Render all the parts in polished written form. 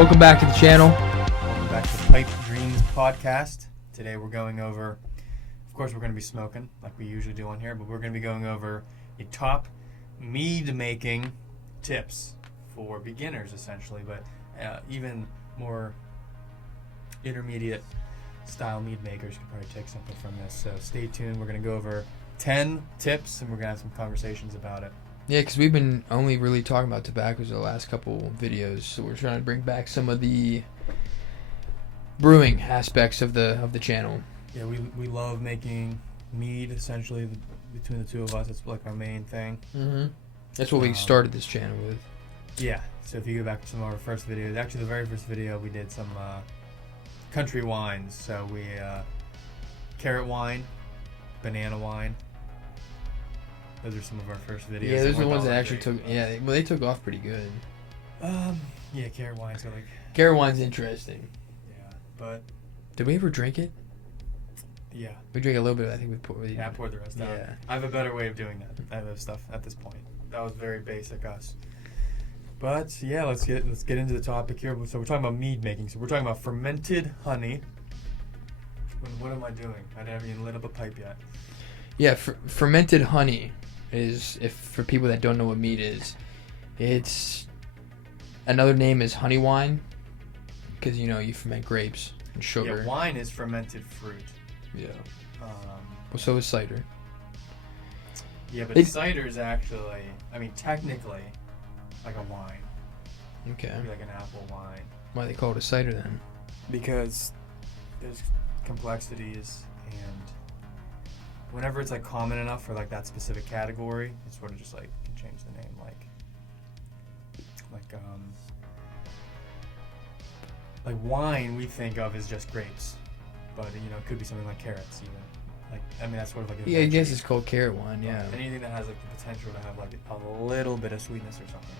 Welcome back to the channel. Welcome back to the Pipe Dreams podcast. Today we're going over, of course we're going to be smoking like we usually do on here, but we're going to be going over the top mead making tips for beginners essentially, but even more intermediate style mead makers can probably take something from this. So stay tuned. We're going to go over 10 tips and we're going to have some conversations about it. Yeah, because we've been only really talking about tobaccos the last couple videos, so we're trying to bring back some of the brewing aspects of the channel. Yeah, we love making mead essentially between the two of us. It's like our main thing. Mm-hmm. That's what we started this channel with. Yeah, so if you go back to some of our first videos, actually the very first video we did some country wines. So we carrot wine, banana wine. Those are some of our first videos. Yeah, those are the ones that actually took. Yeah, well, they took off pretty good. Yeah, carrot wine's got like. Carrot wine's interesting. Yeah, but. Did we ever drink it? Yeah. We drank a little bit. I think we poured. Yeah, I poured the rest out. Yeah. I have a better way of doing that. I have stuff at this point. That was very basic us. But yeah, let's get into the topic here. So we're talking about mead making. So we're talking about fermented honey. What am I doing? I haven't even lit up a pipe yet. Yeah, fermented honey is, if for people that don't know what mead is, it's another name is honey wine, because you ferment grapes and sugar. Yeah, wine is fermented fruit. Yeah. Well, so is cider. Yeah, but cider is actually, technically, like a wine. Okay. Maybe like an apple wine. Why they call it a cider then? Because there's complexities, and whenever it's like common enough for like that specific category, it's sort of just like can change the name. Like wine we think of as just grapes, but it could be something like carrots even. That's sort of like. Yeah, I guess it's called carrot wine. Yeah. Anything that has like the potential to have like a little bit of sweetness or something.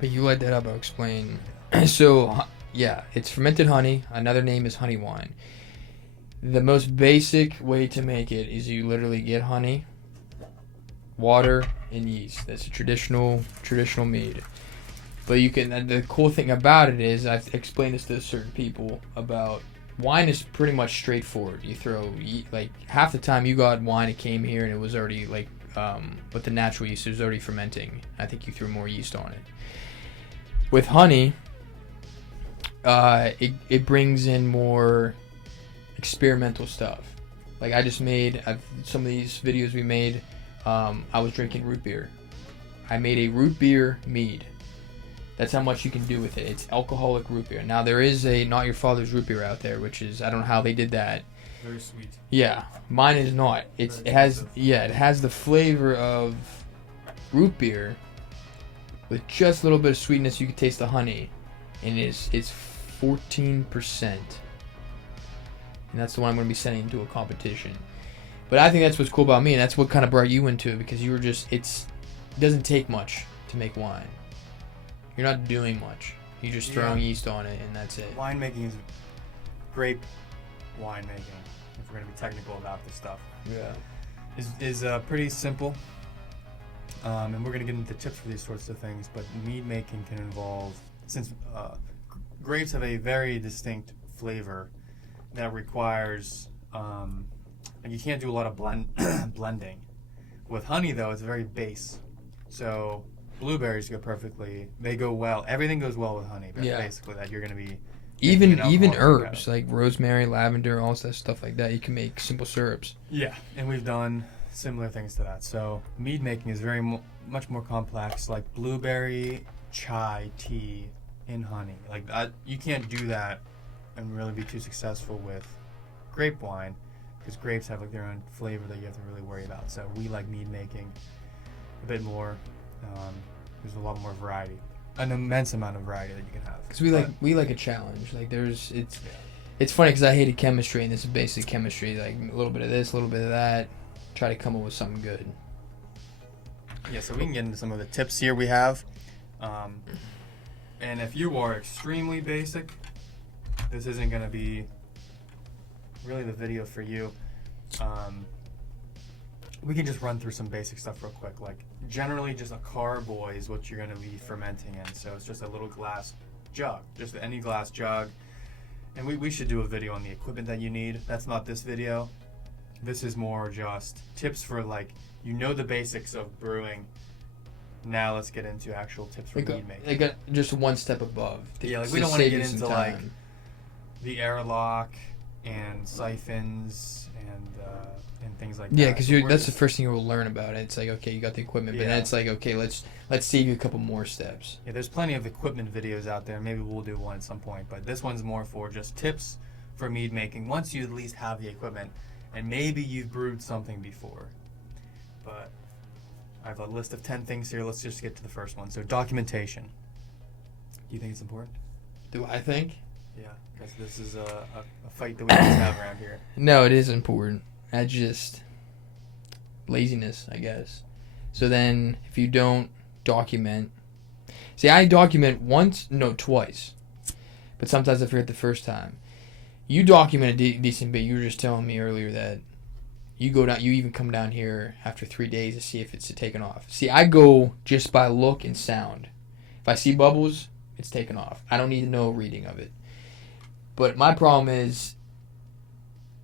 But you let that up. I'll explain. So yeah, it's fermented honey. Another name is honey wine. The most basic way to make it is you literally get honey, water, and yeast. That's a traditional mead. But you can. The cool thing about it is, I've explained this to certain people about wine is pretty much straightforward. You throw like half the time you got wine, it came here and it was already like with the natural yeast, it was already fermenting. I think you threw more yeast on it. With honey, it brings in more experimental stuff. Like some of these videos we made, I was drinking root beer. I made a root beer mead. That's how much you can do with it. It's alcoholic root beer. Now there is a Not Your Father's root beer out there, which is, I don't know how they did that. Very sweet. Yeah, mine is not. It has the flavor of root beer with just a little bit of sweetness. You can taste the honey, and it's 14%. And that's the one I'm going to be sending into a competition. But I think that's what's cool about me, and that's what kind of brought you into it, because you were just, it doesn't take much to make wine. You're not doing much. You're just throwing yeast on it, and that's it. Winemaking is grape winemaking, if we're going to be technical about this stuff. Yeah. Is pretty simple. And we're going to get into tips for these sorts of things, but mead making can involve, since grapes have a very distinct flavor that requires, and you can't do a lot of blending. With honey, though, it's very base. So blueberries go perfectly. They go well. Everything goes well with honey. Basically, that you're going to be even herbs like rosemary, lavender, all that stuff like that. You can make simple syrups. Yeah, and we've done similar things to that. So mead making is very much more complex. Like blueberry chai tea in honey. Like you can't do that and really be too successful with grape wine, because grapes have like their own flavor that you have to really worry about. So we like mead making a bit more. There's a lot more variety, an immense amount of variety that you can have. Because we like a challenge. Like it's funny because I hated chemistry, and this is basic chemistry. Like a little bit of this, a little bit of that. Try to come up with something good. Yeah, so we can get into some of the tips here we have. And if you are extremely basic, this isn't going to be really the video for you. We can just run through some basic stuff real quick. Like generally just a carboy is what you're going to be fermenting in. So it's just a little glass jug, just any glass jug. And we should do a video on the equipment that you need. That's not this video. This is more just tips for the basics of brewing. Now let's get into actual tips for mead making. They got just one step above. We don't want to get into the airlock and siphons and things like that. Yeah, because that's the first thing you will learn about it. It's like, okay, you got the equipment, but then it's like, okay, let's save you a couple more steps. Yeah, there's plenty of equipment videos out there. Maybe we'll do one at some point, but this one's more for just tips for mead making once you at least have the equipment and maybe you've brewed something before. But I have a list of 10 things here. Let's just get to the first one. So documentation. Do you think it's important? Do I think? Yeah, because this is a fight that we always have around here. No, it is important. That's just laziness, I guess. So then, if you don't document... See, I document twice. But sometimes I forget the first time. You document a decent bit. You were just telling me earlier that you go down. You even come down here after 3 days to see if it's taken off. See, I go just by look and sound. If I see bubbles, it's taken off. I don't need to know a reading of it. But my problem is,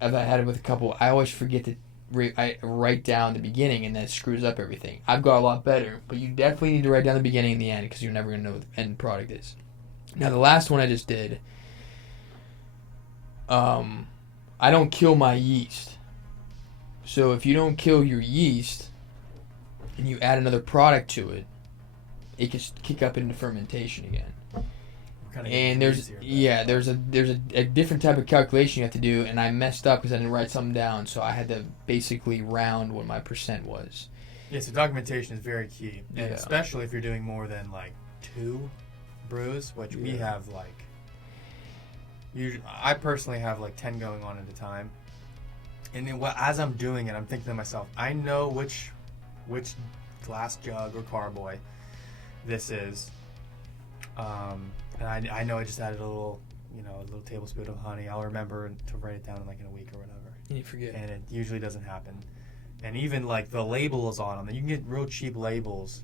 as I had it with a couple, I always forget to I write down the beginning, and that screws up everything. I've got a lot better, but you definitely need to write down the beginning and the end because you're never going to know what the end product is. Now, the last one I just did, I don't kill my yeast. So if you don't kill your yeast and you add another product to it, it can kick up into fermentation again. And there's a different type of calculation you have to do, and I messed up because I didn't write something down, so I had to basically round what my percent was. Yeah, so documentation is very key, and especially if you're doing more than 2 brews, which we have I personally have 10 going on at a time, and then as I'm doing it, I'm thinking to myself, I know which glass jug or carboy this is. And I know I just added a little tablespoon of honey. I'll remember to write it down in a week or whatever. And you forget. And it usually doesn't happen. And even the label is on them. You can get real cheap labels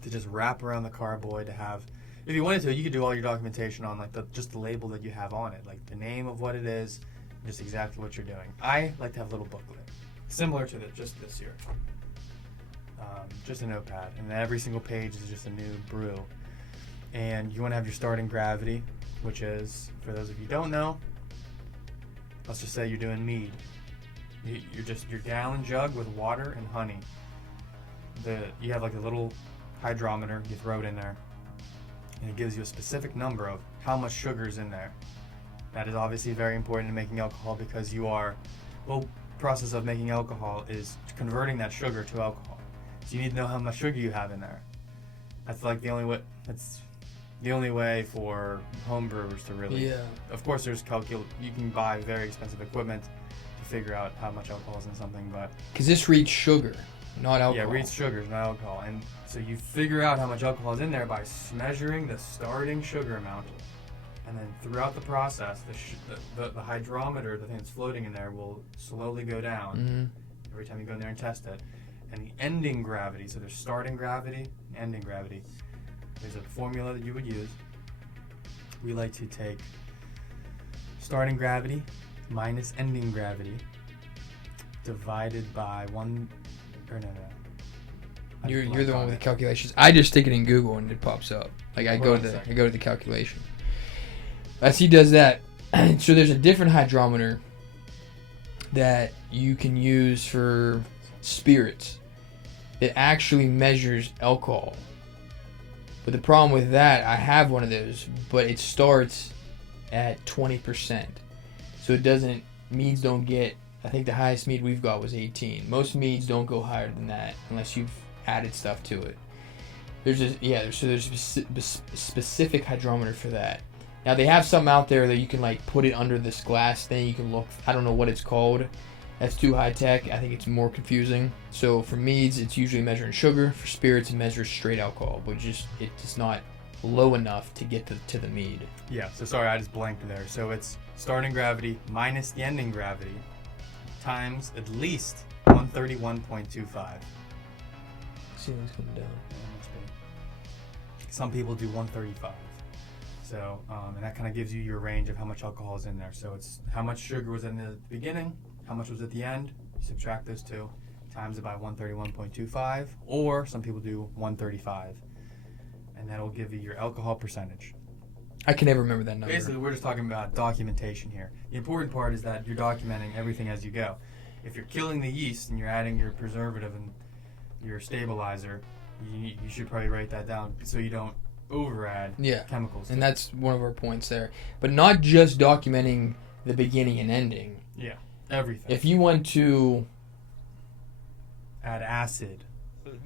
to just wrap around the carboy to have. If you wanted to, you could do all your documentation on just the label that you have on it, the name of what it is, just exactly what you're doing. I like to have a little booklet, similar to just this here. Just a notepad, and every single page is just a new brew. And you want to have your starting gravity, which is, for those of you who don't know, let's just say you're doing mead. You're just your gallon jug with water and honey. You have a little hydrometer, you throw it in there, and it gives you a specific number of how much sugar is in there. That is obviously very important in making alcohol because the process of making alcohol is converting that sugar to alcohol. So you need to know how much sugar you have in there. That's the only way. That's the only way for home brewers to really. Yeah. Of course, there's you can buy very expensive equipment to figure out how much alcohol is in something, but. Because this reads sugar, not alcohol. Yeah, it reads sugar, not alcohol, and so you figure out how much alcohol is in there by measuring the starting sugar amount, and then throughout the process, the hydrometer, the thing that's floating in there, will slowly go down every time you go in there and test it. And the ending gravity, so there's starting gravity, ending gravity. There's a formula that you would use. We like to take starting gravity minus ending gravity divided by You're the one with the calculations. I just stick it in Google and it pops up. I go to the calculation. As he does that, so there's a different hydrometer that you can use for spirits. It actually measures alcohol. But the problem with that, I have one of those, but it starts at 20%. So it doesn't, meads don't get, I think the highest mead we've got was 18. Most meads don't go higher than that unless you've added stuff to it. There's a specific hydrometer for that. Now they have some out there that you can put it under this glass thing. You can look, I don't know what it's called. That's too high tech. I think it's more confusing. So for meads, it's usually measuring sugar. For spirits, it measures straight alcohol, but it's not low enough to get to the mead. Yeah. So sorry, I just blanked there. So it's starting gravity minus the ending gravity times at least 131.25. Ceiling's coming down. Some people do 135. So, and that kind of gives you your range of how much alcohol is in there. So it's how much sugar was in the beginning, how much was at the end. You subtract those two, times it by 131.25, or some people do 135, and that'll give you your alcohol percentage. I can never remember that number. Basically, we're just talking about documentation here. The important part is that you're documenting everything as you go. If you're killing the yeast and you're adding your preservative and your stabilizer, you should probably write that down so you don't over-add chemicals. And that's one of our points there. But not just documenting the beginning and ending. Yeah, everything. If you want to add acid.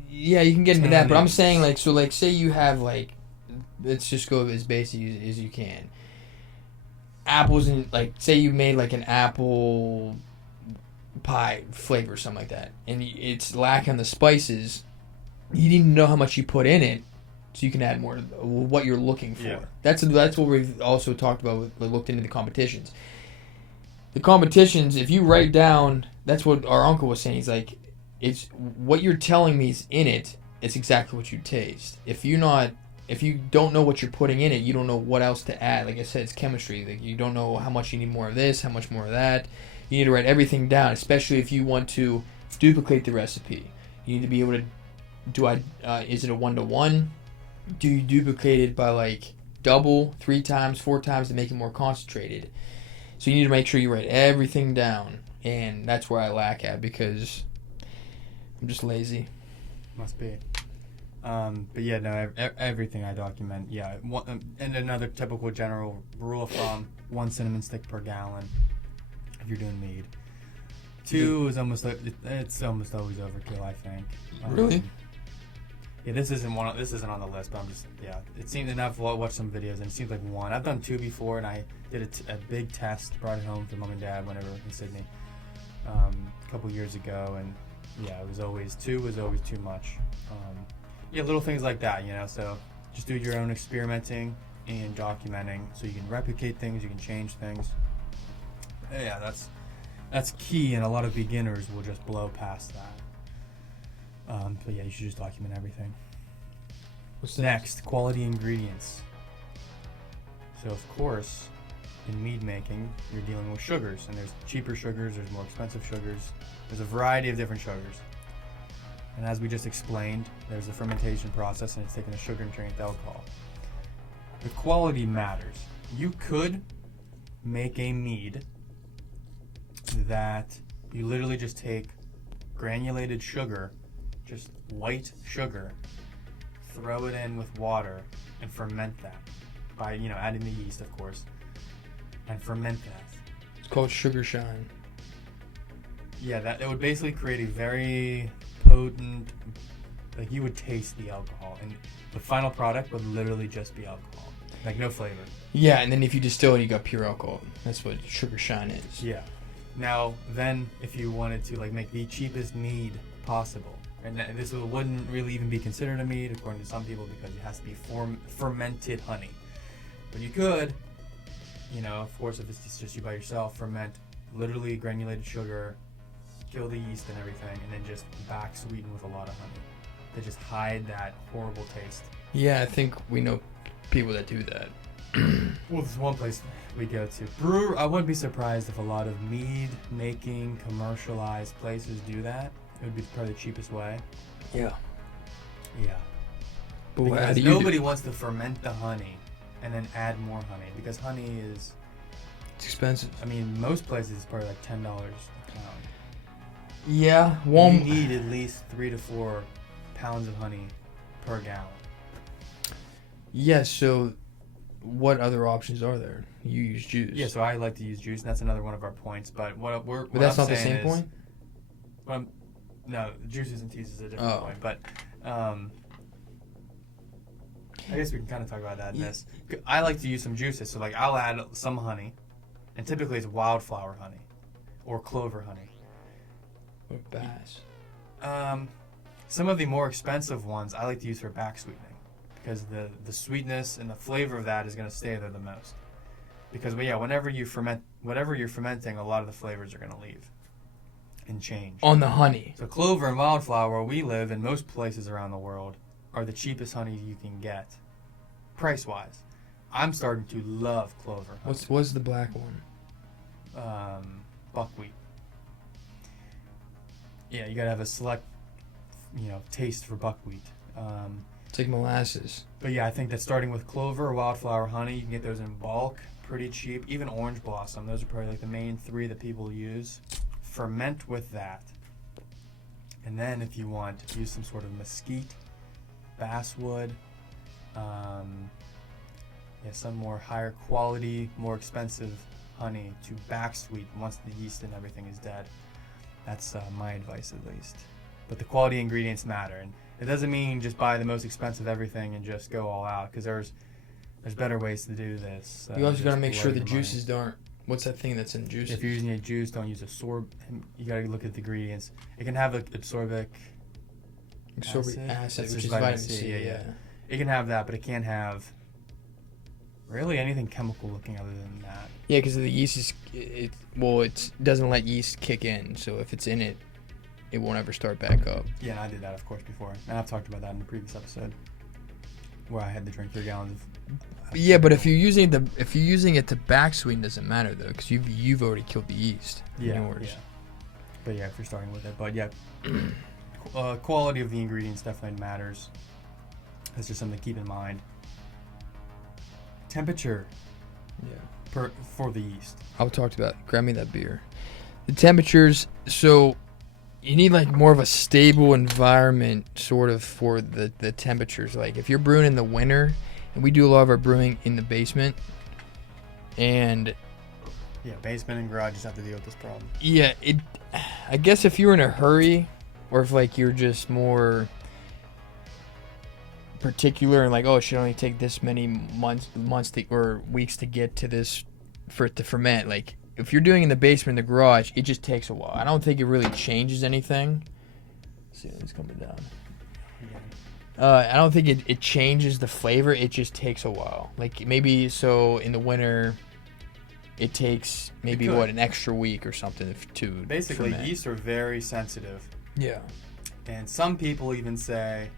Yeah, you can get into that, but I'm saying, like, so, like, say you have, like, let's just go as basic as you can. Apples and, like, say you made, like, an apple pie flavor or something like that, and it's lacking the spices. You need to know how much you put in it so you can add more to what you're looking for. Yeah. That's what we've also talked about, looked into the competitions. The competitions, if you write down, that's what our uncle was saying. He's like, it's what you're telling me is in it. It's exactly what you taste. If you don't know what you're putting in it, you don't know what else to add. Like I said, it's chemistry. Like, you don't know how much you need more of this, how much more of that. You need to write everything down, especially if you want to duplicate the recipe. You need to be able to is it a 1-to-1? Do you duplicate it by, like, double, 3 times, 4 times to make it more concentrated? So you need to make sure you write everything down, and that's where I lack at because I'm just lazy. Must be. But yeah, no, everything I document. Yeah, and another typical general rule of thumb: 1 cinnamon stick per gallon. If you're doing mead, 2 is almost always overkill, I think. Really? Yeah, this isn't on the list, but I'm just It seemed enough. I'll watch some videos, and it seems like 1. I've done 2 before, and I did a big test, brought it home for mom and dad whenever in Sydney, a couple years ago, and it was always 2 was always too much. Little things like that, So just do your own experimenting and documenting, so you can replicate things, you can change things. Yeah, that's key, and a lot of beginners will just blow past that. But yeah, you should just document everything. What's next? Quality ingredients. So of course, in mead making, you're dealing with sugars, and there's cheaper sugars, there's more expensive sugars. There's a variety of different sugars. And as we just explained, there's a fermentation process, and it's taking a sugar and turning it to alcohol. The quality matters. You could make a mead that you literally just take granulated sugar, just white sugar, throw it in with water, and ferment that by, adding the yeast, of course, and ferment that. It's called sugar shine. Yeah, it would basically create a very potent, like, you would taste the alcohol, and the final product would literally just be alcohol, like no flavor. Yeah, and then if you distill it, you got pure alcohol. That's what sugar shine is. Yeah. Now, then, if you wanted to, like, make the cheapest mead possible, and this wouldn't really even be considered a mead according to some people because it has to be fermented honey. But you could, of course, if it's just you by yourself, ferment literally granulated sugar, kill the yeast and everything, and then just back sweeten with a lot of honey to just hide that horrible taste. Yeah, I think we know people that do that. Well, there's one place we go to. I wouldn't be surprised if a lot of mead making commercialized places do that. It would be probably the cheapest way. Yeah. Yeah. But because nobody wants to ferment the honey and then add more honey, because honey is... It's expensive. I mean, most places it's probably like $10 a pound. Yeah. You need at least 3 to 4 pounds of honey per gallon. Yeah, so what other options are there? You use juice. Yeah, so I like to use juice, and that's another one of our points. But what that's not the same point? No, juices and teas is a different point. But I guess we can kind of talk about that in this. I like to use some juices. So, like, I'll add some honey, and typically it's wildflower honey or clover honey. Or bass. Some of the more expensive ones I like to use for back sweetening, because the sweetness and the flavor of that is going to stay there the most. Because whenever you ferment, whatever you're fermenting, a lot of the flavors are going to leave and change. On the honey. So clover and wildflower, where we live in most places around the world, are the cheapest honey you can get, price-wise. I'm starting to love clover. What's the black one? Buckwheat. Yeah, you gotta have a select, taste for buckwheat. It's like molasses. But yeah, I think that starting with clover or wildflower honey, you can get those in bulk, pretty cheap. Even orange blossom, those are probably like the main three that people use. Ferment with that. And then if you want, use some sort of mesquite, basswood, some more higher quality, more expensive honey to back sweet once the yeast and everything is dead. That's my advice, at least. But the quality ingredients matter, and it doesn't mean just buy the most expensive everything and just go all out, because there's better ways to do this. You also gotta make sure the juices don't. What's that thing that's in juices? If you're using a juice, don't use You gotta look at the ingredients. It can have absorbic acid, which is vitamin C. Yeah. It can have that, but it can't have really anything chemical looking other than that. Yeah, because the yeast it doesn't let yeast kick in. So if it's in it, it won't ever start back up. Yeah, and I did that, of course, before. And I've talked about that in the previous episode, where I had to drink 3 gallons of. Yeah, but if you're using it to back sweeten, doesn't matter though, because you've already killed the yeast. Yeah. But yeah, if you're starting with it, but yeah, quality of the ingredients definitely matters. That's just something to keep in mind. Temperature. Yeah. For the yeast. I'll talk about. Grab me that beer. The temperatures. So you need like more of a stable environment, sort of, for the temperatures. Like if you're brewing in the winter, and we do a lot of our brewing in the basement, and basement and garage just have to deal with this problem. Yeah, I guess if you're in a hurry, or if like you're just more particular and like, oh, it should only take this many months or weeks to get to this for it to ferment. Like if you're doing in the basement, in the garage, it just takes a while. I don't think it really changes anything. Let's see, it's coming down. I don't think it changes the flavor. It just takes a while. Like maybe so in the winter, it takes maybe an extra week or something to basically ferment. Yeast are very sensitive. Yeah. And some people even say,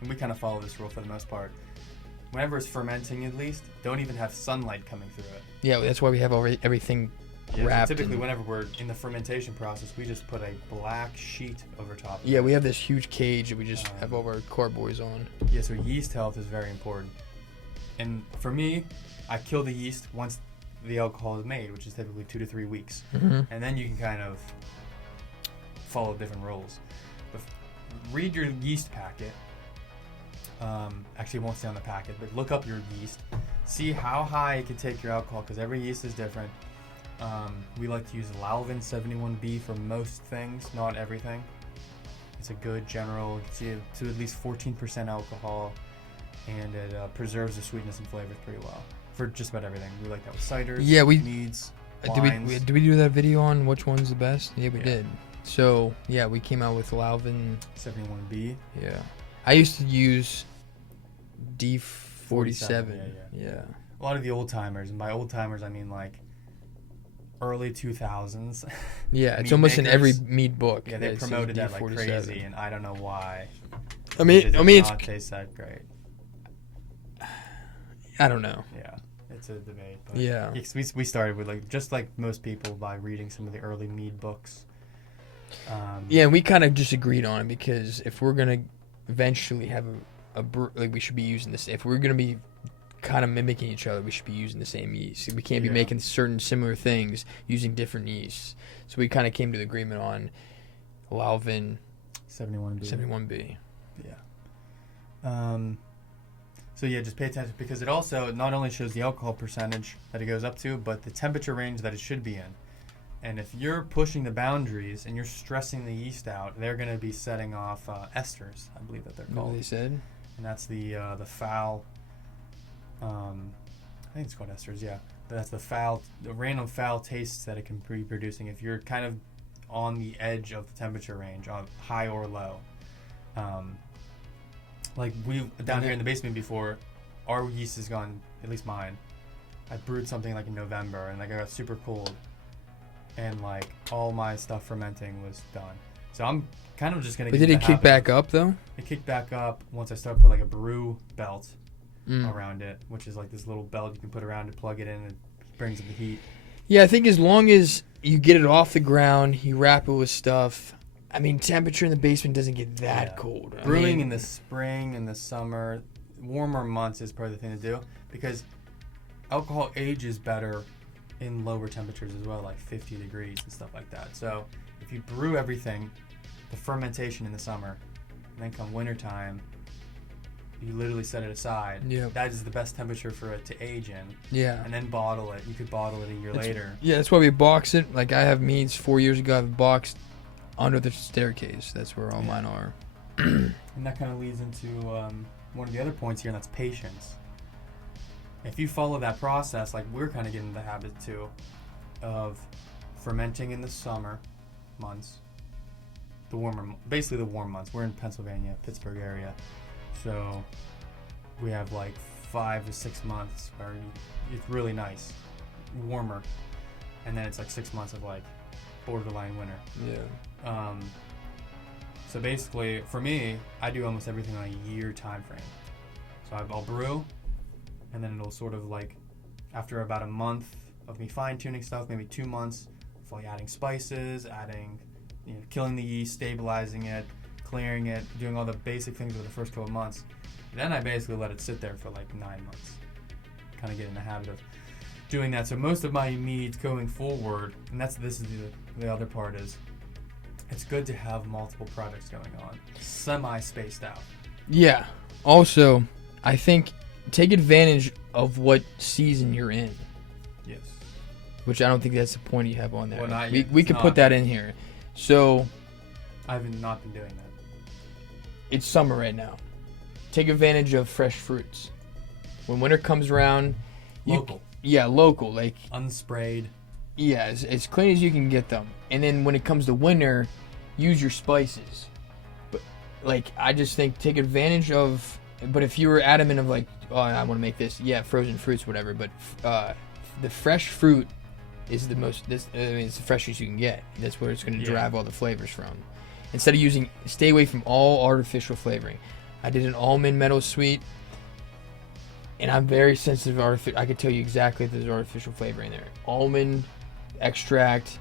and we kind of follow this rule for the most part, whenever it's fermenting, at least, don't even have sunlight coming through it. Yeah, that's why we have everything wrapped. So typically, whenever we're in the fermentation process, we just put a black sheet over top of it. Yeah, we have this huge cage that we just have all our carboys on. Yeah, so yeast health is very important. And for me, I kill the yeast once the alcohol is made, which is typically 2 to 3 weeks. Mm-hmm. And then you can kind of follow different rules. But read your yeast packet. Actually, it won't say on the packet, but look up your yeast. See how high it can take your alcohol, because every yeast is different. We like to use Lalvin 71B for most things, not everything. It's a good general, to at least 14% alcohol, and it preserves the sweetness and flavors pretty well for just about everything. We like that with ciders, meads, wines. Did we do that video on which one's the best? Yeah, we did. So yeah, we came out with Lalvin 71B. Yeah, I used to use D47. Yeah. A lot of the old timers, and by old timers I mean like early 2000s. Yeah, it's almost in every mead book. Yeah, they promoted that like crazy, and I don't know why. I mean, it's not taste that great. I don't know. Yeah, it's a debate. But yeah, we started with just like most people by reading some of the early mead books. Yeah, we kind of just agreed on it, because if we're gonna eventually have we should be using this. If we're gonna be kind of mimicking each other, we should be using the same yeast. We can't be making certain similar things using different yeasts. So we kind of came to the agreement on Lalvin 71B. Yeah. So yeah, just pay attention, because it also not only shows the alcohol percentage that it goes up to, but the temperature range that it should be in. And if you're pushing the boundaries and you're stressing the yeast out, they're going to be setting off esters, I believe that they're called. What they said? And that's the foul. I think it's called esters, yeah. But that's the random foul tastes that it can be producing if you're kind of on the edge of the temperature range, on high or low. Like we down here in the basement before, our yeast has gone, at least mine. I brewed something like in November, and like I got super cold, and like all my stuff fermenting was done. So I'm kind of just gonna. But did it kick back up though? It kicked back up once I started putting like a brew belt around it, which is like this little belt you can put around it, plug it in, and it brings in the heat. Yeah, I think as long as you get it off the ground, you wrap it with stuff. I mean, temperature in the basement doesn't get that cold. Brewing in the spring and the summer, warmer months is probably the thing to do, because alcohol ages better in lower temperatures as well, like 50 degrees and stuff like that. So if you brew everything, the fermentation in the summer, and then come wintertime, you literally set it aside. Yeah. That is the best temperature for it to age in. Yeah. And then bottle it. You could bottle it a year later. Yeah, that's why we box it. Like I have Meads 4 years ago. I've boxed under the staircase. That's where all mine are. And that kind of leads into one of the other points here, and that's patience. If you follow that process, like we're kind of getting the habit too, of fermenting in the summer months, basically the warm months. We're in Pennsylvania, Pittsburgh area, so we have like 5 to 6 months where it's really nice, warmer, and then it's like 6 months of like borderline winter. Yeah. So basically, for me, I do almost everything on a year time frame. So I'll brew, and then it'll sort of like, after about a month of me fine-tuning stuff, maybe 2 months, of like adding spices, killing the yeast, stabilizing it, clearing it, doing all the basic things for the first couple of months. Then I basically let it sit there for like 9 months. Kind of get in the habit of doing that. So most of my meads going forward, and this is the other part is, it's good to have multiple projects going on, semi-spaced out. Yeah. Also, I think take advantage of what season you're in. Yes. Which I don't think that's the point you have on there. Well, not we yet. we could put that in here. So I've not been doing that. it's summer right now. Take advantage of fresh fruits. When winter comes around, Local. Local. Like Unsprayed. yeah, as clean as you can get them. And then when it comes to winter, use your spices. But like I just think take advantage of. But if you were adamant of like, oh, I want to make this, frozen fruits, whatever. But the fresh fruit is the most. It's the freshest you can get. That's where it's going to derive all the flavors from. Instead of stay away from all artificial flavoring. I did an almond meadow sweet, and I'm very sensitive to artificial. I could tell you exactly if there's artificial flavor in there. Almond extract,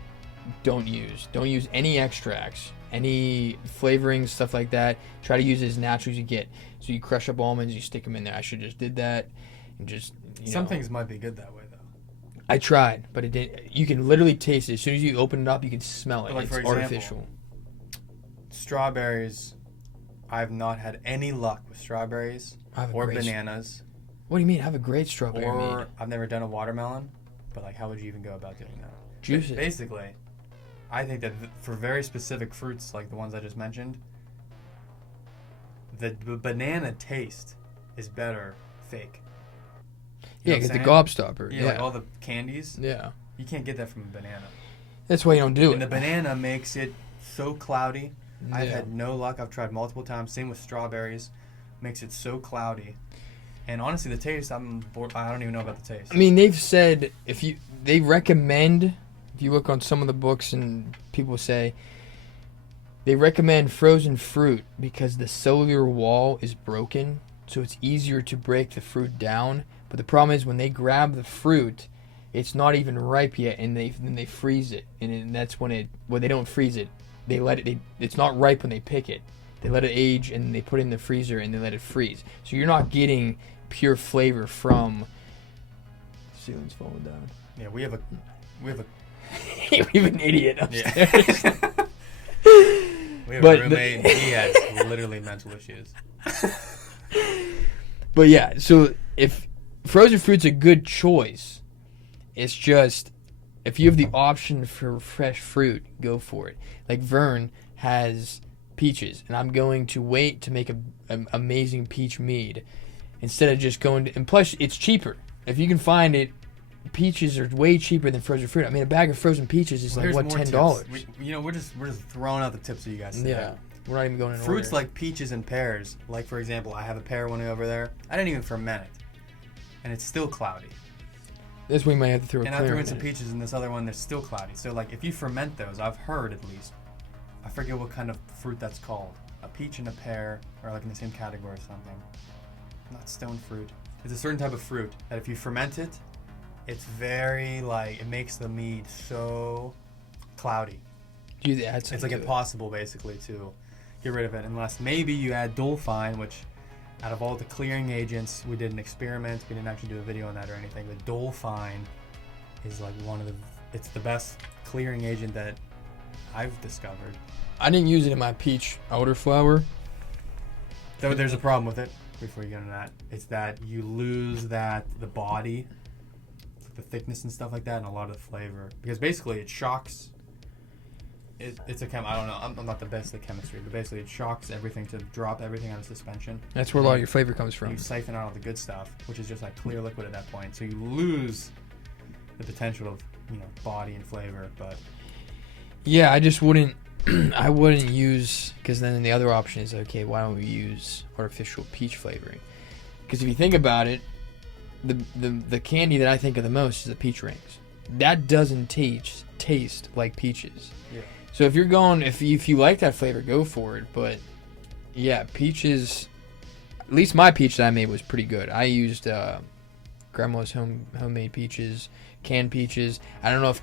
don't use any extracts, any flavoring, stuff like that. Try to use it as natural as you get. So you crush up almonds, you stick them in there. I should just did that, and just Some things might be good that way though. I tried, but it didn't. You can literally taste it as soon as you open it up. You can smell it. Like, it's for example, artificial. Strawberries. I've not had any luck with strawberries or bananas. What do you mean? I have a great strawberry mead. I've never done a watermelon, but like, how would you even go about doing that? Juice it. Basically, I think that for very specific fruits like the ones I just mentioned, the banana taste is better fake. Yeah, get the gobstopper. Yeah, like all the candies. Yeah. You can't get that from a banana. That's why you don't do it. And the banana makes it so cloudy. I've had no luck. I've tried multiple times. Same with strawberries. Makes it so cloudy. And honestly, the taste, I'm bored. I don't even know about the taste. I mean, they've said they recommend, if you look on some of the books and people say, they recommend frozen fruit because the cellular wall is broken, so it's easier to break the fruit down. But the problem is when they grab the fruit, it's not even ripe yet, and then they freeze it, and that's when they don't freeze it. They let it. It's not ripe when they pick it. They let it age, and they put it in the freezer, and they let it freeze. So you're not getting pure flavor from. The ceiling's falling down. Yeah, we have a. We have an idiot upstairs. Yeah. We have a roommate, and he has literally mental issues. But yeah, so if frozen fruit's a good choice, it's just if you have the option for fresh fruit, go for it. Like Vern has peaches, and I'm going to wait to make an amazing peach mead instead of just going to. And plus, it's cheaper if you can find it. Peaches are way cheaper than frozen fruit. I mean, a bag of frozen peaches is like what, $10. We're just throwing out the tips so you guys. Yeah, we're not even going in fruits order. like peaches and pears. Like for example, I have a pear one over there. I didn't even ferment it, and it's still cloudy. This we might have to throw. And I threw in some peaches in this other one. They're still cloudy. So like, if you ferment those, I've heard at least. I forget what kind of fruit that's called. A peach and a pear are like in the same category or something. Not stone fruit. It's a certain type of fruit that if you ferment it, it's very like it makes the mead so cloudy. You add something It's like to it. impossible basically to get rid of it unless maybe you add Dolfine, which out of all the clearing agents, we did an experiment. We didn't actually do a video on that or anything, but Dolfine is like it's the best clearing agent that I've discovered. I didn't use it in my peach elderflower. Though there's a problem with it before you get into that. It's that you lose the body, the thickness and stuff like that, and a lot of the flavor. Because basically it shocks. It's a I don't know. I'm not the best at chemistry, but basically it shocks everything to drop everything out of suspension. That's where a lot of your flavor comes from. You siphon out all the good stuff, which is just like clear liquid at that point. So you lose the potential of body and flavor. But yeah, I just wouldn't. I wouldn't use, because then the other option is, okay, why don't we use artificial peach flavoring? Because if you think about it, the candy that I think of the most is the peach rings. That doesn't taste like peaches. yeah. So if you're going, if you like that flavor, go for it. But yeah, peaches. At least my peach that I made was pretty good. I used grandma's homemade peaches, canned peaches. I don't know if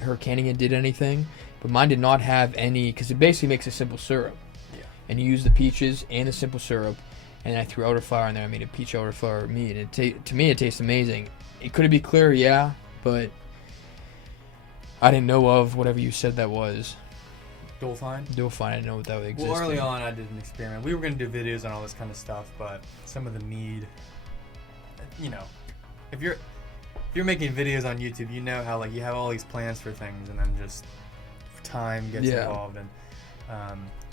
her canning it did anything, but mine did not have any, because it basically makes a simple syrup. Yeah. And you use the peaches and the simple syrup, and I threw elderflower in there. I made a peach elderflower mead. And to me, it tastes amazing. It could be clear, yeah, but I didn't know of whatever you said that was. Dolfine? Dolfine, I didn't know what that existed. Well, early on, I did an experiment. We were going to do videos on all this kind of stuff, but some of the mead, if you're making videos on YouTube, you know how like you have all these plans for things, and then just time gets involved. And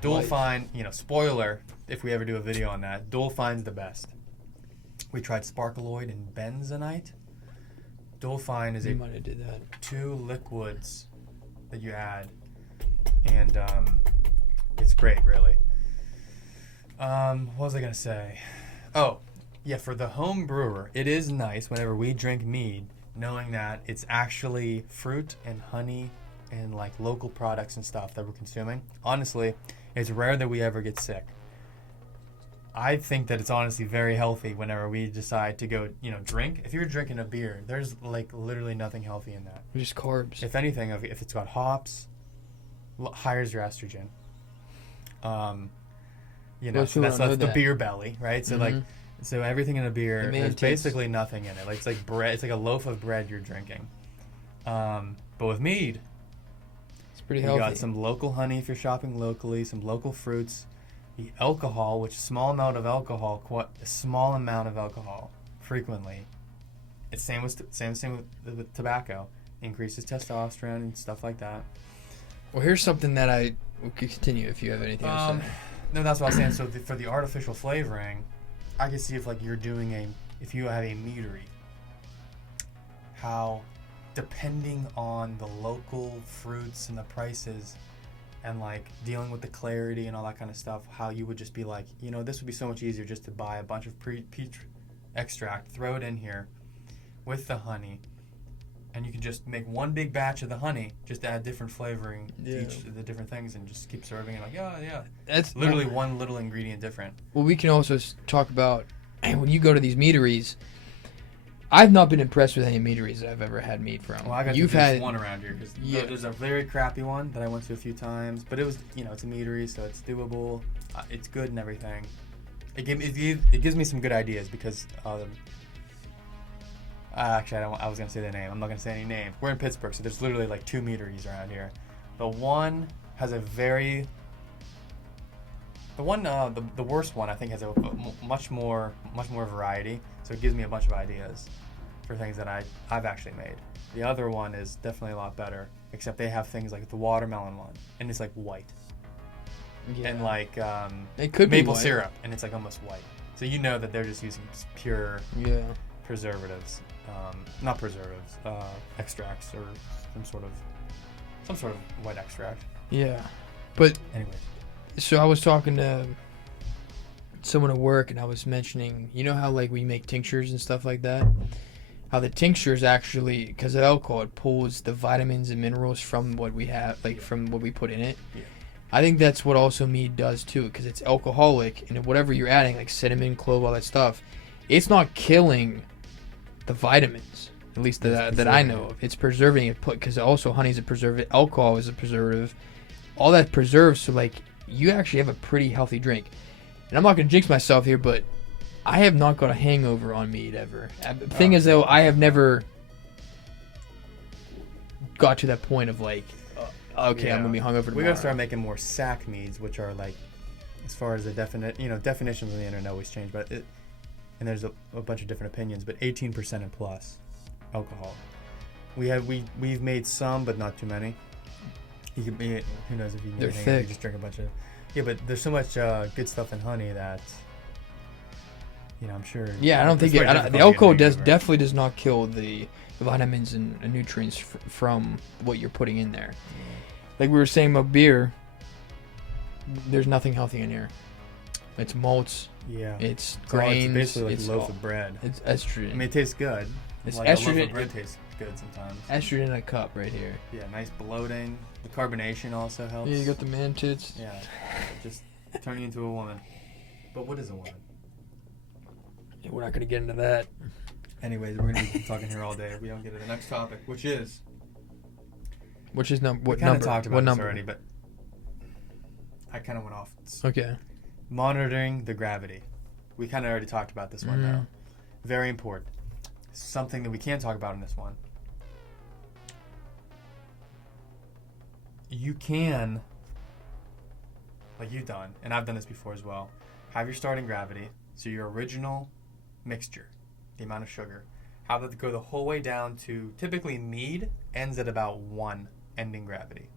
Dolfine, spoiler, if we ever do a video on that, Dolfine's the best. We tried Sparkaloid and Benzonite. Dolfine is You might have did that. 2 liquids that you add, and it's great, really. What was I gonna say? Oh, yeah, for the home brewer, it is nice whenever we drink mead, knowing that it's actually fruit and honey and like local products and stuff that we're consuming. Honestly, it's rare that we ever get sick. I think that it's honestly very healthy whenever we decide to go, drink. If you're drinking a beer, there's like literally nothing healthy in that. Just carbs. If anything, if it's got hops, higher your estrogen. So that's the beer belly, right? So so everything in a beer, there's basically nothing in it. Like it's like bread. It's like a loaf of bread you're drinking. But with mead, It's pretty healthy. you got some local honey if you're shopping locally, some local fruits. The alcohol, which small amount of alcohol, frequently. It's same with tobacco, increases testosterone and stuff like that. Well, here's something that I will continue if you have anything to say. No, that's what I was saying. So for the artificial flavoring, I can see if like if you have a meadery, how depending on the local fruits and the prices, and like dealing with the clarity and all that kind of stuff, how you would just be like, this would be so much easier just to buy a bunch of peach extract, throw it in here with the honey, and you can just make one big batch of the honey, just add different flavoring to each of the different things, and just keep serving it like, yeah. That's literally one little ingredient different. Well, we can also talk about when you go to these meaderies. I've not been impressed with any meaderies that I've ever had mead from. Well, I got You've to had one around here because there's a very crappy one that I went to a few times, but it was it's a meadery, so it's doable. It's good and everything. It gives me some good ideas because actually I was gonna say the name. I'm not gonna say any name. We're in Pittsburgh, so there's literally like 2 meaderies around here. The one has the worst one I think has a much more variety, so it gives me a bunch of ideas for things that I've actually made. The other one is definitely a lot better, except they have things like the watermelon one, and it's like white, and like it could be maple white. syrup, and it's like almost white. So you know that they're just using pure preservatives, not preservatives, extracts or some sort of white extract. Yeah, but anyways. So I was talking to someone at work, and I was mentioning, how like we make tinctures and stuff like that? How the tinctures actually, because of alcohol, it pulls the vitamins and minerals from what we have, like from what we put in it. Yeah. I think that's what also mead does too, because it's alcoholic, and whatever you're adding, like cinnamon, clove, all that stuff, it's not killing the vitamins, at least that I know of. It's preserving it, because also honey's a preservative, alcohol is a preservative, all that preserves. So like, you actually have a pretty healthy drink. And I'm not gonna jinx myself here, but I have not got a hangover on mead ever. The thing is, though, I have never got to that point of like, okay, I'm gonna be hungover tomorrow. We gotta start making more sack meads, which are like, as far as the definitions on the internet always change, but and there's a bunch of different opinions, but 18% and plus alcohol. We've made some, but not too many. You could be, who knows if you can They're get thick. You just drink a bunch of, but there's so much good stuff in honey that, I'm sure. Yeah, I don't think the alcohol definitely does not kill the vitamins and nutrients from what you're putting in there. Like we were saying about beer, there's nothing healthy in here. It's malts. Yeah. It's grains. It's basically like a loaf of bread. It's estrogen. I mean, it tastes good. It's like estrogen. A loaf of bread tastes good sometimes. Estrogen in a cup right here. Yeah, nice bloating. The carbonation also helps. Yeah, you got the man tits. Yeah, just turning into a woman. But what is a woman? Yeah, we're not going to get into that. Anyways, we're going to be talking here all day if we don't get to the next topic, which is... What number? We kind of talked about what this number? already, but I kind of went off. Okay. Monitoring the gravity. We kind of already talked about this one, Mm. though. Very important. Something that we can talk about in this one. You can, like you've done, and I've done this before as well, have your starting gravity, so your original mixture, the amount of sugar, have that go the whole way down to, typically mead ends at about 1 ending gravity.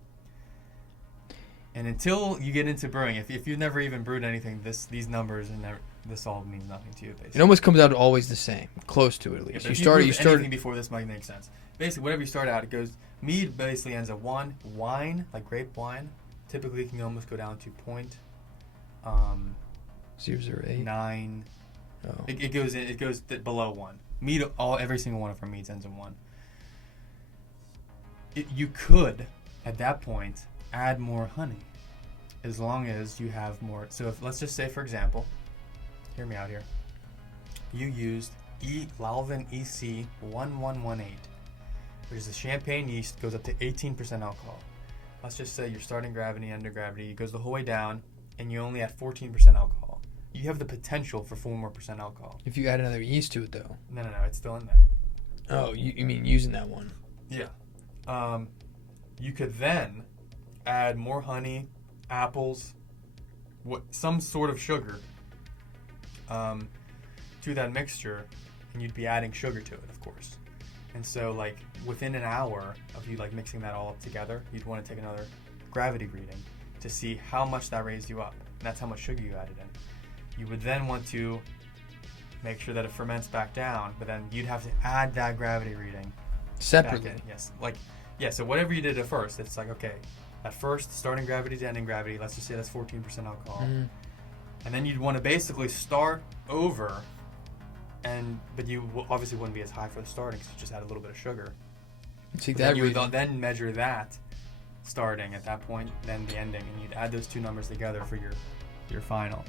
And until you get into brewing, if you've never even brewed anything, these numbers and this all means nothing to you. Basically, it almost comes out always the same, close to it at least. Yeah, you start anything before this might make sense. Basically, whatever you start out, it goes. Mead basically ends at 1. Wine, like grape wine, typically can almost go down to 0.008. 9. Oh. It goes below 1. Mead, every single one of our meads ends in 1. You could, at that point, add more honey, as long as you have more. So if, let's just say, for example, hear me out here, you used Lalvin EC 1118, which is a champagne yeast, goes up to 18% alcohol. Let's just say your starting gravity, ending gravity, it goes the whole way down, and you only add 14% alcohol. You have the potential for 4 more % alcohol. If you add another yeast to it, though. No, it's still in there. Oh, you mean using that one? Yeah. You could then add more honey, apples, some sort of sugar to that mixture, and you'd be adding sugar to it, of course. And so, like, within an hour of you, like, mixing that all up together, you'd want to take another gravity reading to see how much that raised you up. And that's how much sugar you added in. You would then want to make sure that it ferments back down, but then you'd have to add that gravity reading Separately. back in. Yes. Like, yeah, so whatever you did at first, it's like, okay, at first, starting gravity to ending gravity, let's just say that's 14% alcohol. Mm-hmm. And then you'd want to basically start over, but you obviously wouldn't be as high for the starting because you just add a little bit of sugar. See, But that then you really, would then measure that starting at that point, then the ending, and you'd add those two numbers together for your final.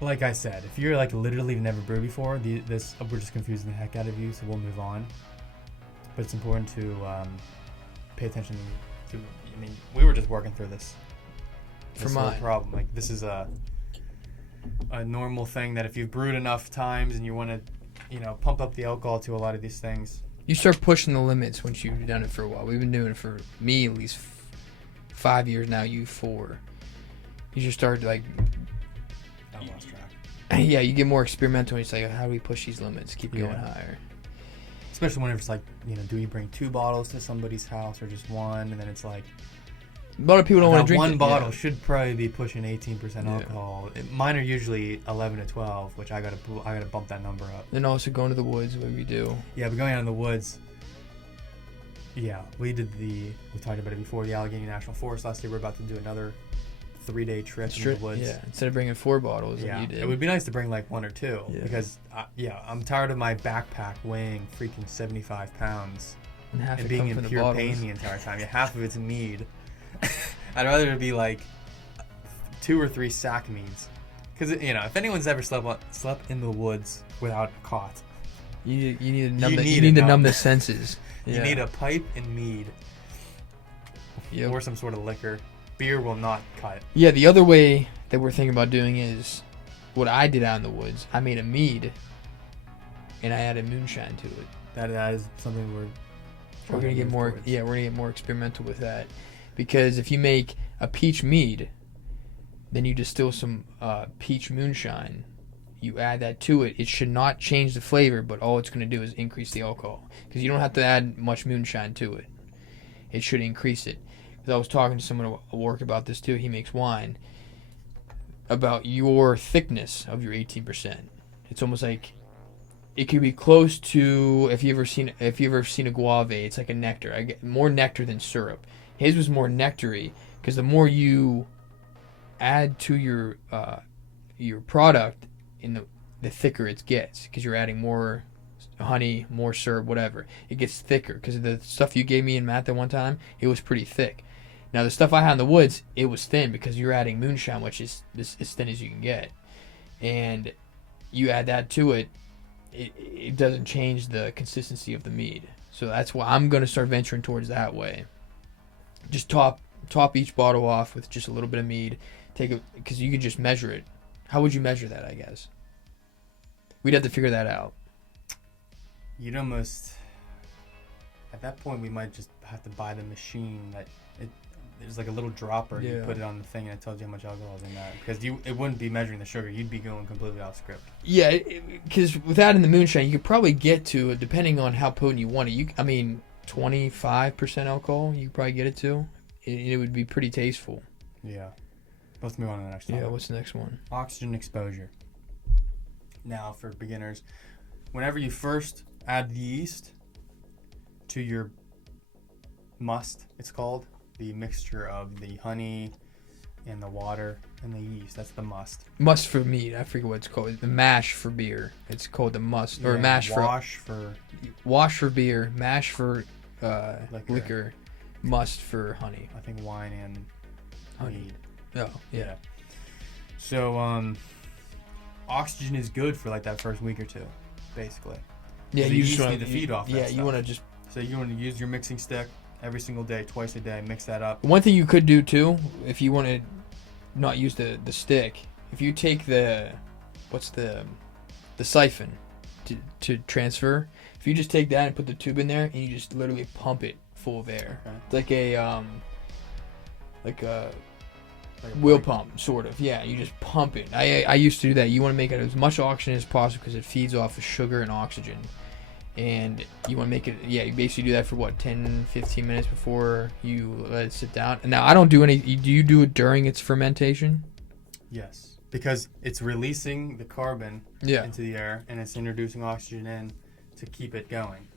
Like I said, if you're like literally never brewed before, we're just confusing the heck out of you, so we'll move on. But it's important to pay attention to. I mean, we were just working through this whole problem. Like, this is a normal thing that if you've brewed enough times and you want to, pump up the alcohol to a lot of these things. you start pushing the limits once you've done it for a while. We've been doing it for me at least 5 years now. You 4. You just start like. I lost track. Yeah, you get more experimental. And it's like, how do we push these limits? Keep going higher. Especially whenever it's like, do you bring 2 bottles to somebody's house or just 1? And then it's like, A lot of people don't want to drink one it. bottle should probably be pushing 18% alcohol. Mine are usually 11 to 12, which I gotta bump that number up. Then also going to the woods, what we do. Yeah, but going out in the woods. Yeah, we talked about it before, the Allegheny National Forest last year. We're about to do another 3-day trip in the woods. Yeah, instead of bringing 4 bottles, like you did. It would be nice to bring like 1 or 2 because I'm tired of my backpack weighing freaking 75 pounds and half and it being come in from pure the pain bottles. the entire time. Yeah, half of it's mead. I'd rather it be like 2 or 3 sack meads, Because if anyone's ever slept in the woods without a cot, You need to numb You the, need you to need to numb. numb the senses. you Yeah. need a pipe and mead Yep. or some sort of liquor. Beer will not cut. Yeah, the other way that we're thinking about doing is what I did out in the woods. I made a mead, and I added moonshine to it. That is something we're We're gonna get more. towards. Yeah, we're gonna get more experimental with that, because if you make a peach mead, then you distill some peach moonshine. You add that to it. It should not change the flavor, but all it's gonna do is increase the alcohol, because you don't have to add much moonshine to it. It should increase it. Because I was talking to someone at work about this too. He makes wine. About your thickness of your 18%. It's almost like it could be close to if you ever seen a guave. It's like a nectar. I get more nectar than syrup. His was more nectary, because the more you add to your product, the thicker it gets, because you're adding more honey, more syrup, whatever. It gets thicker, because the stuff you gave me in math at one time, it was pretty thick. Now the stuff I had in the woods, it was thin, because you're adding moonshine, which is as thin as you can get, and you add that to it. It doesn't change the consistency of the mead. So that's why I'm going to start venturing towards that way. Just top each bottle off with just a little bit of mead. Take it, because you could just measure it. How would you measure that? I guess we'd have to figure that out. You'd almost, at that point, we might just have to buy the machine that there's like a little dropper. You Yeah. put it on the thing and it tells you how much alcohol is in that. Because it wouldn't be measuring the sugar. You'd be going completely off script. Yeah, because with adding the moonshine, you could probably get to, depending on how potent you want it. 25% alcohol, you could probably get it to. It would be pretty tasteful. Yeah. Let's move on to the next topic. Yeah, what's the next one? Oxygen exposure. Now, for beginners, whenever you first add the yeast to your must, it's called, the mixture of the honey and the water and the yeast, that's the must. Must for mead. I forget what it's called. The mash for beer. It's called the must. Or Yeah, mash wash for beer. Mash for liquor. Must for honey. I think wine and Honey. mead. Oh, yeah. So, oxygen is good for like that first week or two, basically. Yeah, The you yeast just need to feed off that Yeah, you stuff. want to just. So you want to use your mixing stick every single day, twice a day, mix that up. One thing you could do too, if you want to not use the stick, if you take the siphon to transfer, if you just take that and put the tube in there and you just literally pump it full of air, Okay. it's like a Like a wheel bike. pump, sort of. Yeah, you just pump it. I used to do that. You want to make it as much oxygen as possible, because it feeds off of sugar and oxygen. And you want to make it, you basically do that for what, 10, 15 minutes before you let it sit down. And now I don't do any, do you do it during its fermentation? Yes, because it's releasing the carbon Yeah. into the air and it's introducing oxygen in to keep it going.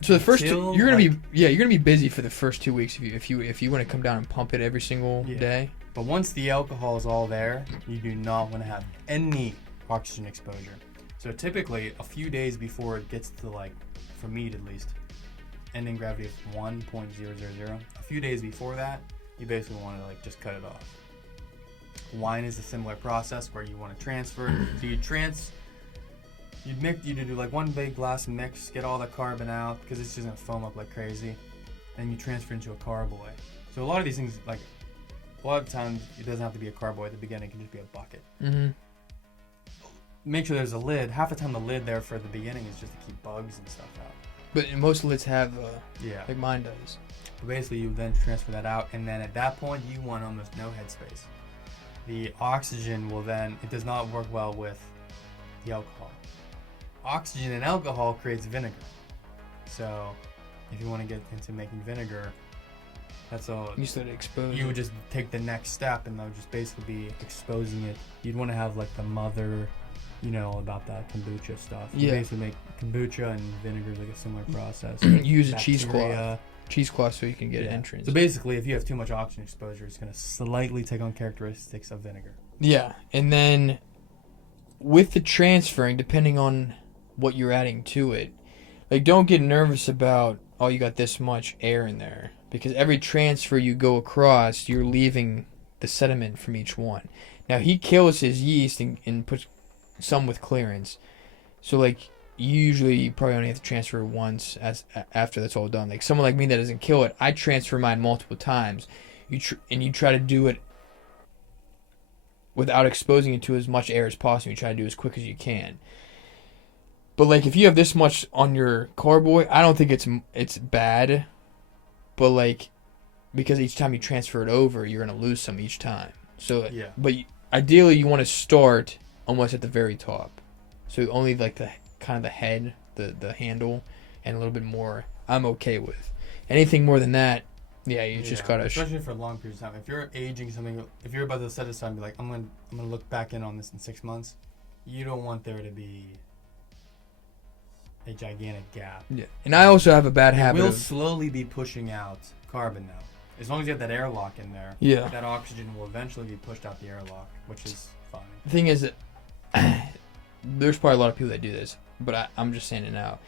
So the first Until, you're gonna you're gonna be busy for the first 2 weeks if you want to come down and pump it every single Yeah. day. But once the alcohol is all there, you do not want to have any oxygen exposure. So typically, a few days before it gets to, like, for mead at least, ending gravity of 1.000, a few days before that, you basically want to, like, just cut it off. Wine is a similar process where you want to transfer. So you do like one big glass mix, get all the carbon out, because it's just gonna foam up like crazy, and you transfer into a carboy. So a lot of these things, like, a lot of times it doesn't have to be a carboy at the beginning, it can just be a bucket. Mm-hmm. Make sure there's a lid. Half the time the lid there for the beginning is just to keep bugs and stuff out. But most lids have, Yeah. like mine does. But basically you then transfer that out, and then at that point you want almost no headspace. The oxygen will then, it does not work well with the alcohol. Oxygen and alcohol creates vinegar. So if you want to get into making vinegar, that's all. You start to expose. You would just take the next step, and that would just basically be exposing it. You'd want to have like the mother, about that kombucha stuff. You Yeah. basically make kombucha and vinegar is like a similar process. Use a cheesecloth. Bacteria. Cheesecloth so you can get Yeah. entrance. So basically, if you have too much oxygen exposure, it's going to slightly take on characteristics of vinegar. Yeah, and then with the transferring, depending on what you're adding to it, like, don't get nervous about, oh, you got this much air in there, because every transfer you go across, you're leaving the sediment from each one. Now he kills his yeast and puts some with clearance. So like you probably only have to transfer it once after that's all done. Like someone like me that doesn't kill it, I transfer mine multiple times. You try to do it without exposing it to as much air as possible. You try to do it as quick as you can. But like if you have this much on your carboy, I don't think it's bad. But like because each time you transfer it over, you're gonna lose some each time. So Yeah. but ideally you want to start almost at the very top. So only like the kind of the head, the handle, and a little bit more I'm okay with. Anything more than that, yeah, you just gotta. Especially for long periods of time. If you're aging something, if you're about to set aside and be like, I'm gonna look back in on this in 6 months, you don't want there to be a gigantic gap. Yeah, and I also have a bad habit. It will of, slowly be pushing out carbon now. As long as you have that airlock in there, Yeah. that oxygen will eventually be pushed out the airlock, which is fine. The thing is that there's probably a lot of people that do this, but I'm just saying it now.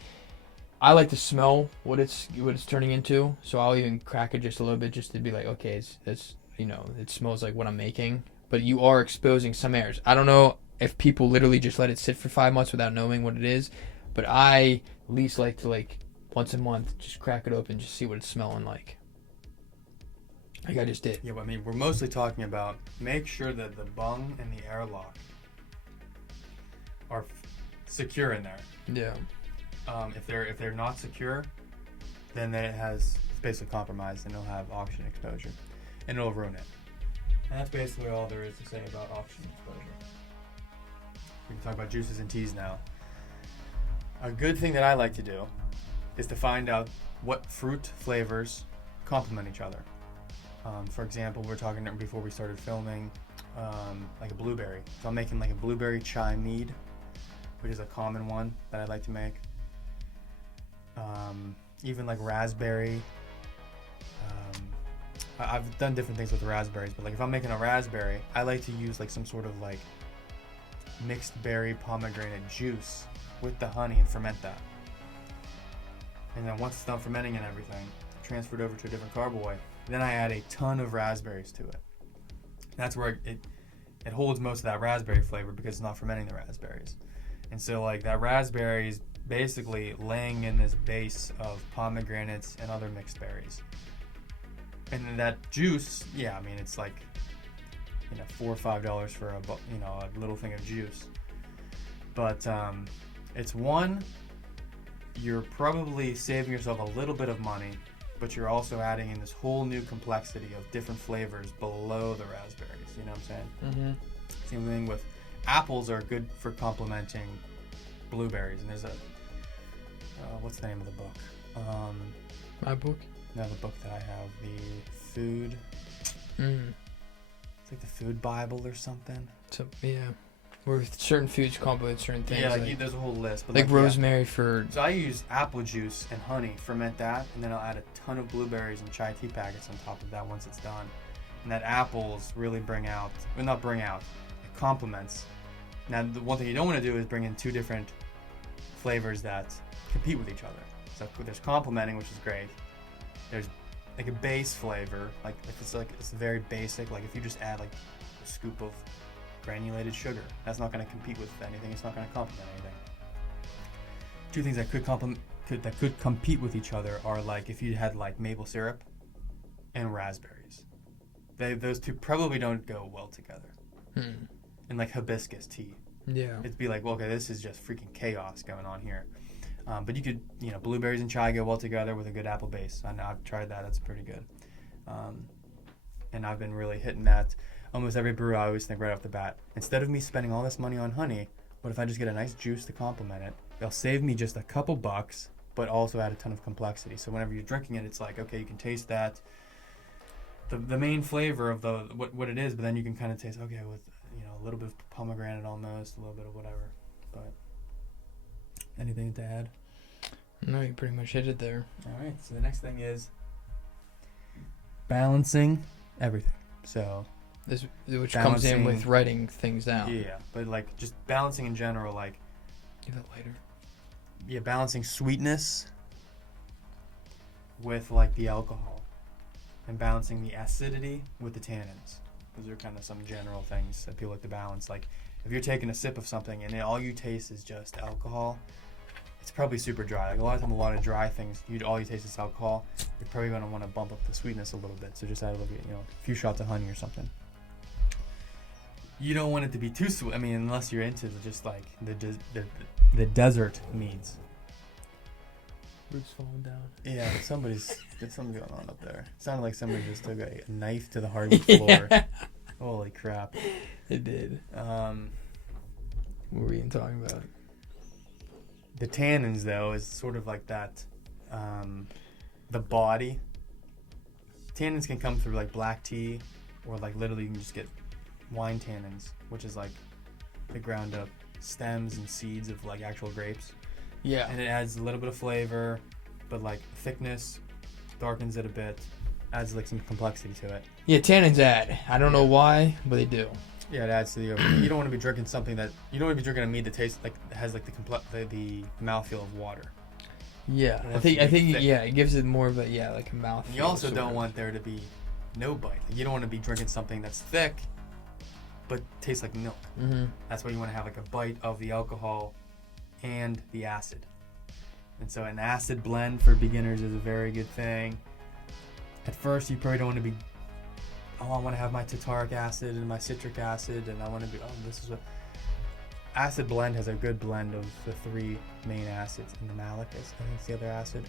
I like to smell what it's turning into, so I'll even crack it just a little bit just to be like, okay, it's it smells like what I'm making. But you are exposing some airs. I don't know if people literally just let it sit for 5 months without knowing what it is, but I at least like to once a month just crack it open, just see what it's smelling like. Like I just did. Yeah, but I mean, we're mostly talking about make sure that the bung and the airlock are secure in there. Yeah. If they're not secure, then it's basically compromised and it'll have oxygen exposure, and it'll ruin it. And that's basically all there is to say about oxygen exposure. We can talk about juices and teas now. A good thing that I like to do is to find out what fruit flavors complement each other. For example, we were talking before we started filming, like a blueberry. So I'm making like a blueberry chai mead, which is a common one that I like to make. Even like raspberry. I've done different things with raspberries, but like if I'm making a raspberry, I like to use like some sort of like mixed berry pomegranate juice with the honey and ferment that. And then once it's done fermenting and everything, transferred over to a different carboy, then I add a ton of raspberries to it. That's where it holds most of that raspberry flavor because it's not fermenting the raspberries. And so like that raspberry is basically laying in this base of pomegranates and other mixed berries. And then that juice, yeah, I mean it's like $4 or $5 for a little thing of juice. But it's one, you're probably saving yourself a little bit of money, but you're also adding in this whole new complexity of different flavors below the raspberries. You know what I'm saying? Mm-hmm. Same thing with apples are good for complementing blueberries. And there's what's the name of the book? My book? No, the book that I have, the food. It's like the Food Bible or something. So yeah, where certain foods complement certain things. Yeah, there's a whole list. But like rosemary for. So I use apple juice and honey, ferment that, and then I'll add a ton of blueberries and chai tea packets on top of that once it's done. And that apples really it complements. Now, the one thing you don't want to do is bring in two different flavors that compete with each other. So there's complementing, which is great. There's like a base flavor, like it's very basic. Like if you just add like a scoop of granulated sugar, that's not going to compete with anything. It's not going to complement anything. Two things that could compete with each other are like if you had like maple syrup and raspberries. Those two probably don't go well together. And like hibiscus tea. Yeah. It'd be like, well, okay, this is just freaking chaos going on here. But you could, blueberries and chai go well together with a good apple base. I know I've tried that. That's pretty good. And I've been really hitting that. Almost every brew, I always think right off the bat, instead of me spending all this money on honey, what if I just get a nice juice to complement it? They'll save me just a couple bucks, but also add a ton of complexity. So whenever you're drinking it, it's like, okay, you can taste that, the main flavor of what it is, but then you can kind of taste, okay, with a little bit of pomegranate almost, a little bit of whatever. But anything to add? No, you pretty much hit it there. All right, so the next thing is balancing everything. So which comes in with writing things down. Yeah, but like just balancing in general, like give that later. Yeah, balancing sweetness with like the alcohol, and balancing the acidity with the tannins. Those are kind of some general things that people like to balance. Like, if you're taking a sip of something and all you taste is just alcohol, it's probably super dry. Like, a lot of dry things, all you taste is alcohol. You're probably going to want to bump up the sweetness a little bit. So just add a few shots of honey or something. You don't want it to be too sweet. I mean, unless you're into just like the desert meads. Roof's falling down. Yeah, there's something going on up there. It sounded like somebody just took a knife to the hardwood floor. Yeah. Holy crap. It did. What were we even talking about? The tannins, though, is sort of like that. The body. Tannins can come through like black tea, or like literally you can just get wine tannins, which is like the ground up stems and seeds of like actual grapes. Yeah. And it adds a little bit of flavor, but like thickness, darkens it a bit, adds like some complexity to it. Yeah, tannins add. I don't know why, but they do. Yeah, it adds to the. You don't want to be drinking something that you don't want to be drinking a mead that tastes like has like the mouthfeel of water. Yeah, I think yeah, it gives it more of a like a mouth. You also don't want there to be no bite. You don't want to be drinking something that's thick, but tastes like milk. Mm-hmm. That's why you want to have like a bite of the alcohol and the acid. And so an acid blend for beginners is a very good thing. At first, you probably don't want to be, I want to have my tartaric acid and my citric acid, and I want to be, this is what. Acid blend has a good blend of the three main acids, and the malic is, I think it's the other acid.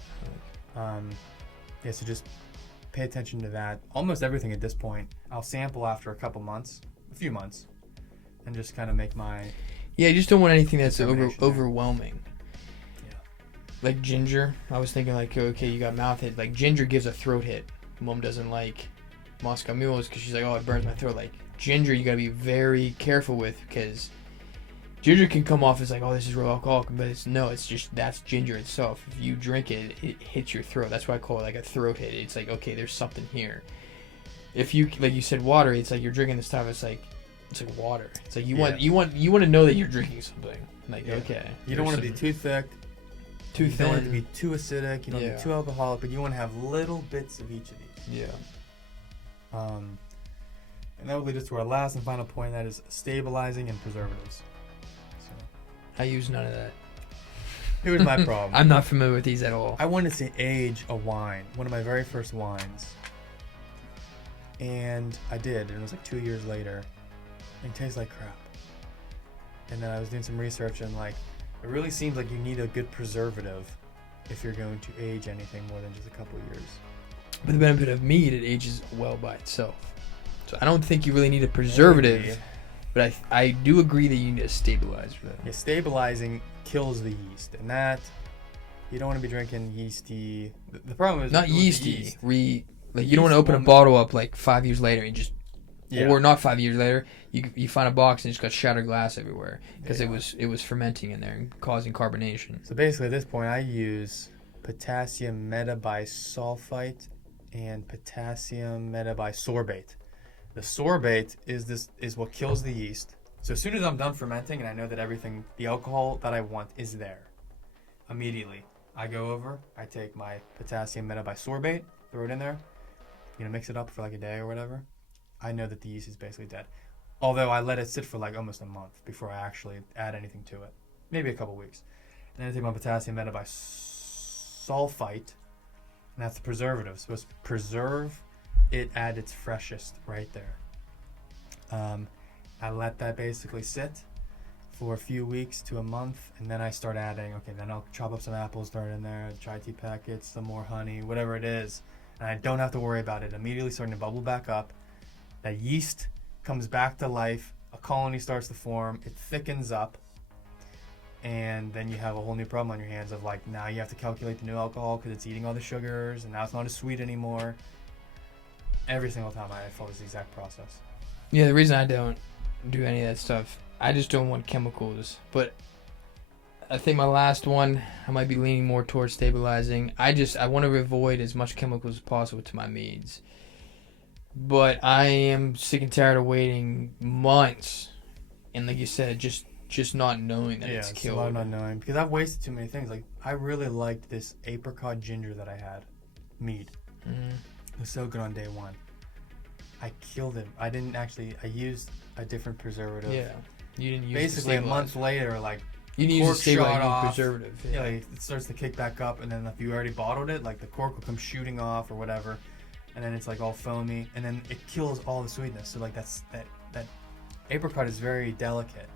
So just pay attention to that. Almost everything at this point, I'll sample after a few months, and just kind of make my. Yeah, you just don't want anything that's overwhelming. Yeah. Like ginger, I was thinking like, okay, you got mouth hit. Like ginger gives a throat hit. Mom doesn't like Moscow mules because she's like, oh, it burns my throat. Like ginger, you gotta be very careful with because ginger can come off as like, oh, this is real alcoholic, but it's just that's ginger itself. If you drink it, it hits your throat. That's why I call it like a throat hit. It's like, okay, there's something here. If you like you said water, it's like you're drinking this stuff. It's like water. It's like you want to know that you're drinking something. Like okay, you don't want to be too thick, too thin. You don't want it to be too acidic. You don't want to be too alcoholic, but you want to have little bits of each of these. Yeah. And that would lead us to our last and final point. That is stabilizing and preservatives. So I use none of that. Here's my problem. I'm not familiar with these at all. I wanted to age a wine, one of my very first wines, and I did. And it was like 2 years later. It tastes like crap. And then I was doing some research and like it really seems like you need a good preservative if you're going to age anything more than just a couple years. But the benefit of mead, it ages well by itself. So I don't think you really need a preservative. Maybe. But I do agree that you need a stabilizer though. Yeah, stabilizing kills the yeast, and that you don't want to be drinking yeasty. The problem is not yeasty. You don't want to open a bottle up like 5 years later and just. Yeah. Or not 5 years later, you find a box and it's got shattered glass everywhere because it was fermenting in there and causing carbonation. So basically, at this point, I use potassium metabisulfite and potassium metabisorbate. The sorbate is what kills the yeast. So as soon as I'm done fermenting and I know that the alcohol that I want is there, immediately I go over, I take my potassium metabisorbate, throw it in there, mix it up for like a day or whatever. I know that the yeast is basically dead. Although I let it sit for like almost a month before I actually add anything to it. Maybe a couple weeks. And then I take my potassium metabisulfite, and that's the preservative. So it's preserve it at its freshest right there. I let that basically sit for a few weeks to a month, and then I start adding, then I'll chop up some apples, throw it in there, chai tea packets, some more honey, whatever it is. And I don't have to worry about it immediately starting to bubble back up. That yeast comes back to life, a colony starts to form, it thickens up, and then you have a whole new problem on your hands of like, now you have to calculate the new alcohol because it's eating all the sugars, and now it's not as sweet anymore. Every single time I follow this exact process. Yeah, the reason I don't do any of that stuff, I just don't want chemicals. But I think my last one, I might be leaning more towards stabilizing. I want to avoid as much chemicals as possible to my meads. But I am sick and tired of waiting months, and like you said, just not knowing that it's killed. Yeah, it's a lot of not knowing because I've wasted too many things. Like I really liked this apricot ginger that I had, mead. Mm-hmm. It was so good on day one. I killed it. I didn't actually. I used a different preservative. Yeah. You didn't use Basically, the a month later, like you didn't use cork the stabilizing shot off. preservative. yeah, like, it starts to kick back up, and then if you already bottled it, like the cork will come shooting off or whatever, and then it's like all foamy, and then it kills all the sweetness. So like that apricot is very delicate.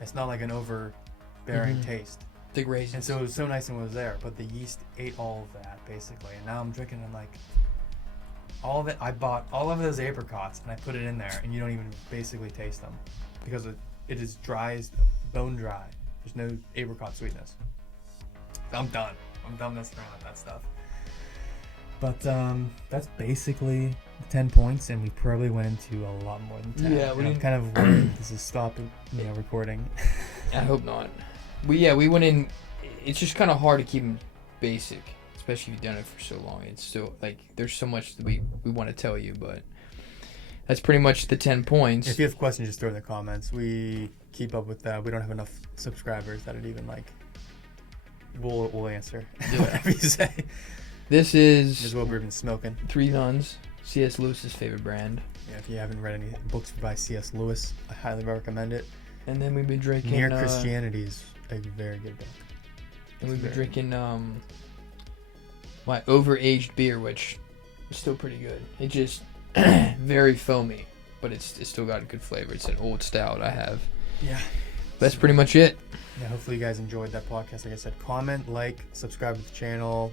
It's not like an overbearing taste. The raisins. And so it was so nice when it was there, but the yeast ate all of that basically. And now I'm drinking, and like all of it. I bought all of those apricots and I put it in there, and you don't even basically taste them because it is dry as bone dry. There's no apricot sweetness. I'm done. I'm done messing around with that stuff. But that's basically the 10 points, and we probably went into a lot more than 10. Yeah, I'm kind of worried this is stopping, recording. I hope not. We went in. It's just kind of hard to keep them basic, especially if you've done it for so long. It's still like there's so much that we want to tell you, but that's pretty much the 10 points. If you have questions, just throw in the comments. We keep up with that. We don't have enough subscribers that it even like. We'll answer whatever you say. This is what we've been smoking. Three Nuns, C.S. Lewis's favorite brand. Yeah, if you haven't read any books by C.S. Lewis, I highly recommend it. And then we've been drinking Mere Christianity is a very good book. And we've been drinking my overaged beer, which is still pretty good. It just very foamy, but it's still got a good flavor. It's an old stout I have. Yeah. That's pretty much it. Yeah, hopefully you guys enjoyed that podcast. Like I said, comment, like, subscribe to the channel.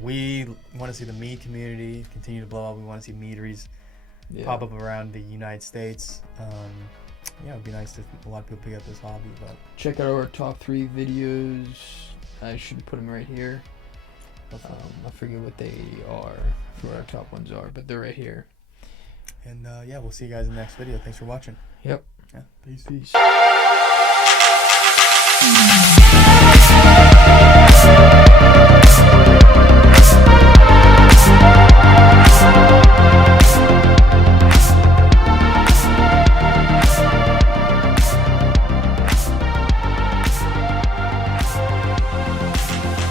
We want to see the Mead community continue to blow up. We want to see Meaderies pop up around the United States. It would be nice if a lot of people pick up this hobby. But check out our top 3 videos. I should put them right here. I forget what they are, what our top ones are, but they're right here. And we'll see you guys in the next video. Thanks for watching. Yep. Yeah. Peace. Peace.